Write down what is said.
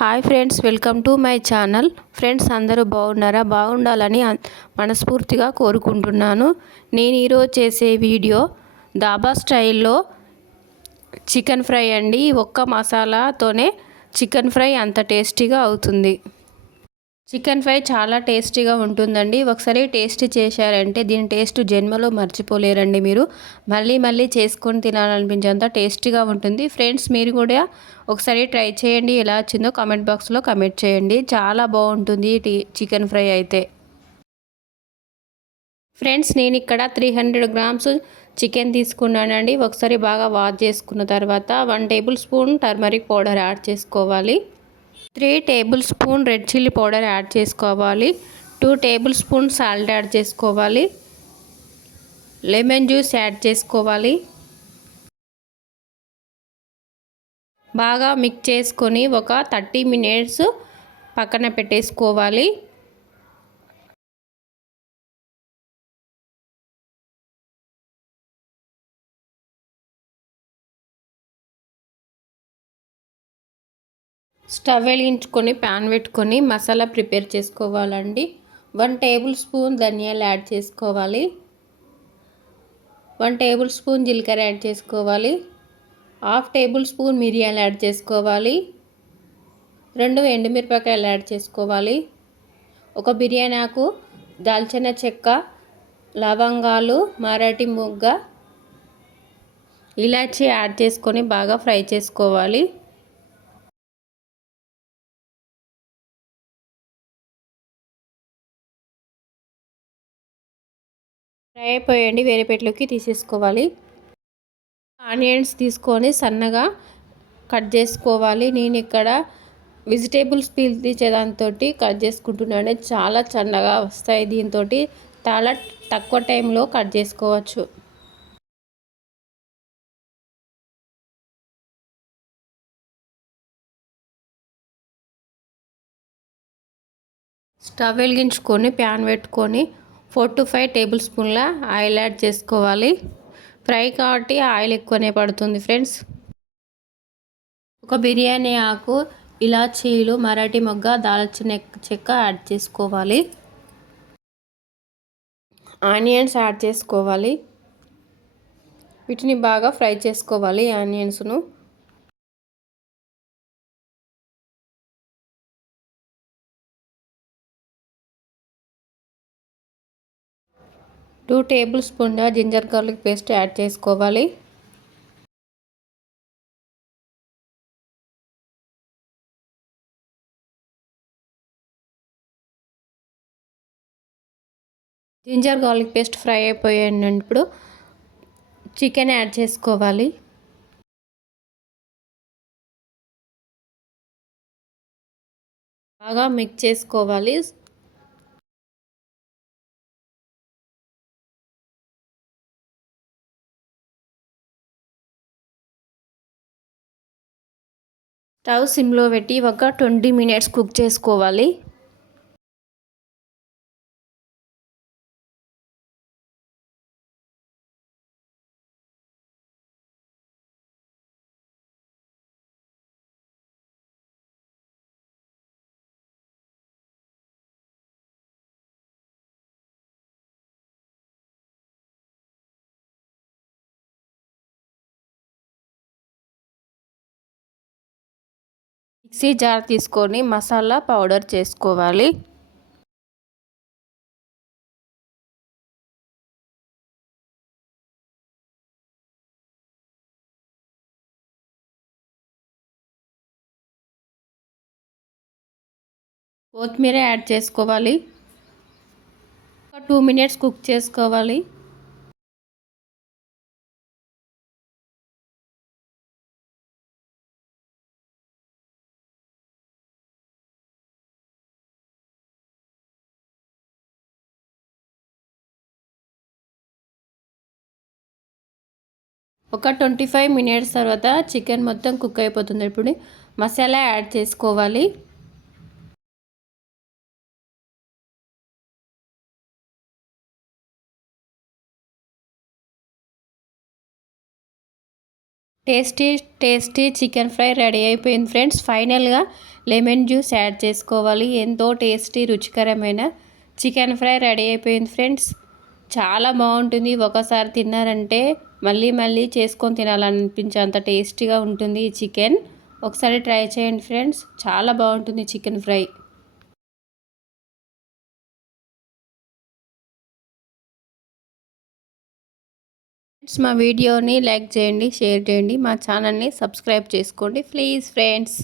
Hi friends, welcome to my channel. Friends అందరూ బాగున్నారా? బాగుండాలని మనస్ఫూర్తిగా కోరుకుంటున్నాను. నేను ఈరోజు చేసే వీడియో దాబా స్టైల్లో చికెన్ ఫ్రై అండి. ఒక్క మసాలాతోనే చికెన్ ఫ్రై అంత టేస్టీగా అవుతుంది. చికెన్ ఫ్రై చాలా టేస్టీగా ఉంటుందండి. ఒకసారి టేస్ట్ చేశారంటే దీని టేస్ట్ జన్మలో మర్చిపోలేరండి. మీరు మళ్ళీ మళ్ళీ చేసుకొని తినాలనిపించేంత టేస్టీగా ఉంటుంది. ఫ్రెండ్స్ మీరు కూడా ఒకసారి ట్రై చేయండి. ఎలా వచ్చిందో కామెంట్ బాక్స్లో కామెంట్ చేయండి. చాలా బాగుంటుంది చికెన్ ఫ్రై అయితే. ఫ్రెండ్స్ నేను ఇక్కడ 300 గ్రామ్స్ చికెన్ తీసుకున్నానండి. ఒకసారి బాగా వాష్ చేసుకున్న తర్వాత 1 table spoon turmeric powder add చేసుకోవాలి. 3 table spoon red chilli powder add చేసుకోవాలి. 2 టేబుల్ స్పూన్ సాల్ట్ యాడ్ చేసుకోవాలి. లెమన్ జ్యూస్ యాడ్ చేసుకోవాలి. బాగా మిక్స్ చేసుకొని ఒక 30 మినిట్స్ పక్కన పెట్టేసుకోవాలి. స్టవ్ వెలిగించుకొని ప్యాన్ పెట్టుకొని మసాలా ప్రిపేర్ చేసుకోవాలండి. 1 టేబుల్ స్పూన్ ధనియాలు యాడ్ చేసుకోవాలి. 1 టేబుల్ స్పూన్ జీలకర్ర యాడ్ చేసుకోవాలి. 1/2 టేబుల్ స్పూన్ మిరియాలు యాడ్ చేసుకోవాలి. 2 ఎండుమిరపకాయలు యాడ్ చేసుకోవాలి. ఒక బిర్యానీ ఆకు, దాల్చిన చెక్క, లవంగాలు, మరాఠీ మొగ్గ, ఇలాచీ యాడ్ చేసుకొని బాగా ఫ్రై చేసుకోవాలి. ఫ్రై అయిపోయండి. వేరే ప్లేట్లోకి తీసేసుకోవాలి. ఆనియన్స్ తీసుకొని సన్నగా కట్ చేసుకోవాలి. నేను ఇక్కడ వెజిటేబుల్స్ పీల్ తీసేదాంతో కట్ చేసుకుంటున్నాను. చాలా సన్నగా వస్తాయి. దీంతో చాలా తక్కువ టైంలో కట్ చేసుకోవచ్చు. స్టవ్ వెలిగించుకొని ప్యాన్ పెట్టుకొని 4 to 5 టేబుల్ స్పూన్ల ఆయిల్ యాడ్ చేసుకోవాలి. ఫ్రై కాబట్టి ఆయిల్ ఎక్కువనే పడుతుంది ఫ్రెండ్స్. ఒక బిర్యానీ ఆకు, ఇలాచీలు, మరాఠీ మొగ్గ, దాల్చిన చెక్క యాడ్ చేసుకోవాలి. ఆనియన్స్ యాడ్ చేసుకోవాలి. వీటిని బాగా ఫ్రై చేసుకోవాలి. ఆనియన్స్ను టూ టేబుల్ స్పూన్ల జింజర్ గార్లిక్ పేస్ట్ యాడ్ చేసుకోవాలి. జింజర్ గార్లిక్ పేస్ట్ ఫ్రై అయిపోయాయండి. ఇప్పుడు చికెన్ యాడ్ చేసుకోవాలి. బాగా మిక్స్ చేసుకోవాలి. స్టవ్ సిమ్లో పెట్టి ఒక 20 మినిట్స్ కుక్ చేసుకోవాలి. మిక్సీ జార్ తీసుకొని మసాలా పౌడర్ చేసుకోవాలి. కొత్తిమీర యాడ్ చేసుకోవాలి. ఒక 2 మినిట్స్ కుక్ చేసుకోవాలి. ఒక 25 మినిట్స్ తర్వాత చికెన్ మొత్తం కుక్ అయిపోతుంది. ఇప్పుడు మసాలా యాడ్ చేసుకోవాలి. Tasty tasty chicken fry ready అయిపోయింది ఫ్రెండ్స్. ఫైనల్గా లెమన్ జ్యూస్ యాడ్ చేసుకోవాలి. ఎంతో టేస్టీ రుచికరమైన చికెన్ ఫ్రై రెడీ అయిపోయింది ఫ్రెండ్స్. చాలా బాగుంటుంది. ఒకసారి తిన్నారంటే మళ్ళీ మళ్ళీ చేసుకొని తినాలనిపించే అంత టేస్టీగా ఉంటుంది ఈ చికెన్. ఒకసారి ట్రై చేయండి ఫ్రెండ్స్, చాలా బాగుంటుంది చికెన్ ఫ్రై. మా వీడియోని లైక్ చేయండి, షేర్ చేయండి, మా ఛానల్ని సబ్స్క్రైబ్ చేసుకోండి ప్లీజ్ ఫ్రెండ్స్.